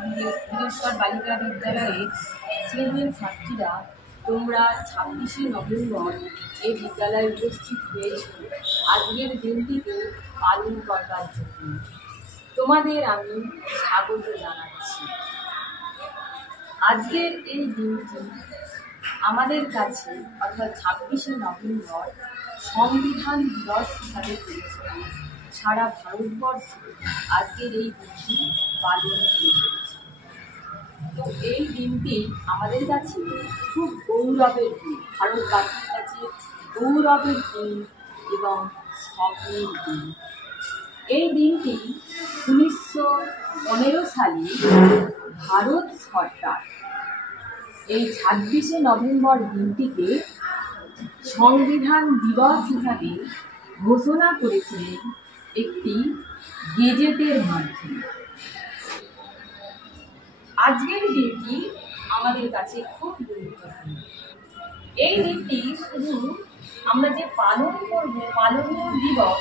বীরেশ্বর বালিকা বিদ্যালয়ের শ্রেণীর ছাত্রীরা, তোমরা 26শে নভেম্বর এই বিদ্যালয়ে উপস্থিত হয়েছ আজকের দিনটিকে পালন করবার জন্য। তোমাদের আমি স্বাগত জানাচ্ছি। আজকের এই দিনটি আমাদের কাছে অর্থাৎ 26শে নভেম্বর সংবিধান দিবস হিসাবে পরিচিত। সারা ভারতবর্ষে আজকের এই দিনটি পালন করে চলেছে। তো এই দিনটি আমাদের কাছে খুব গৌরবের দিন, ভারতবাসীর কাছে গৌরবের দিন এবং স্বপ্নের দিন। এই দিনটি 1915 সালে ভারত সরকার এই 26শে নভেম্বর দিনটিকে সংবিধান দিবস হিসাবে ঘোষণা করেছিলেন একটি গেজেটের মাধ্যমে। আজকের দিনটি আমাদের কাছে খুব গুরুত্বপূর্ণ। এই দিনটি শুধু আমরা যে পালন করব, পালনীয় দিবস,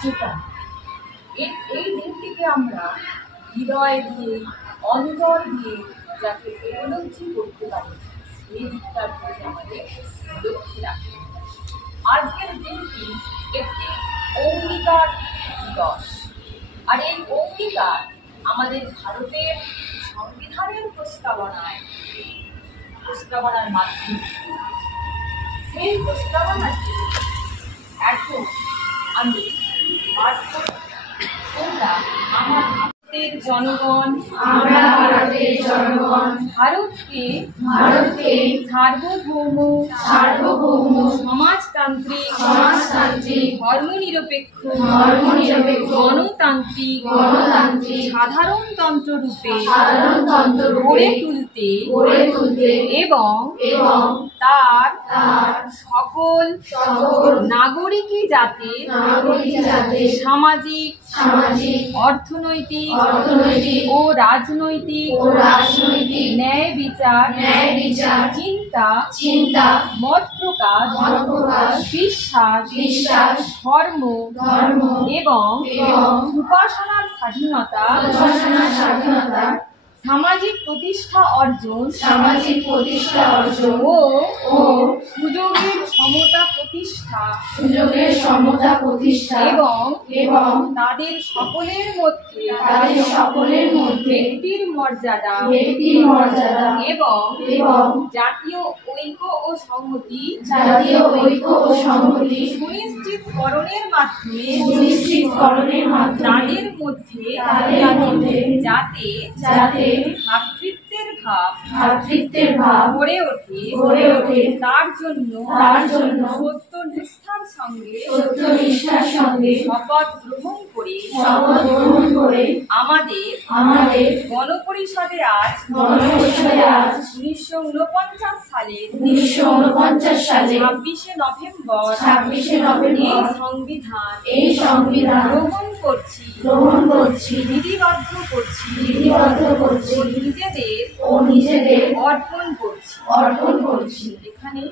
সেটা এই দিনটিকে আমরা হৃদয় দিয়ে, অন্তর দিয়ে যাতে উপলব্ধি করতে পারি, সেই দিকটার প্রতি আমাদের লক্ষ্য রাখতে হবে। আজকের দিনটি একটি অঙ্গীকার দিবস, আর এই অঙ্গীকার আমাদের ভারতের সংবিধানের প্রস্তাবনার মাধ্যমে। সেই প্রস্তাবনাটি এখন আমি পাঠ করব। তোমরা আমার ভারতের জনগণ, ভারতকে সার্বভৌম সমাজতান্ত্রিক ধর্মনিরপেক্ষ গণতান্ত্রিক সাধারণতন্ত্র রূপে গড়ে তুলতে এবং তার সকল নাগরিকই যাতে সামাজিক, অর্থনৈতিক ও রাজনৈতিক ন্যায় বিচার, চিন্তা, মত প্রকাশ, বিশ্বাস, ধর্ম এবং উপাসনার স্বাধীনতা, সামাজিক প্রতিষ্ঠা অর্জন ও সুযোগের সমতা প্রতিষ্ঠা এবং তাদের সকলের মধ্যে ব্যক্তির মর্যাদা এবং জাতীয় ঐক্য ও সংহতি সুনিশ্চিতকরণের মাধ্যমে তাদের মধ্যে যাতে ভ্রাতৃত্বের ভাব গড়ে ওঠে, তার জন্য সত্যনিষ্ঠার সঙ্গে শপথ গ্রহণ করে আমাদের গণপরিষদে আজ 1949 সালের 26শে নভেম্বর এই সংবিধান গ্রহণ করছি, বিধিবদ্ধ করছি ও নিজেদের অর্পণ করছি। এখানে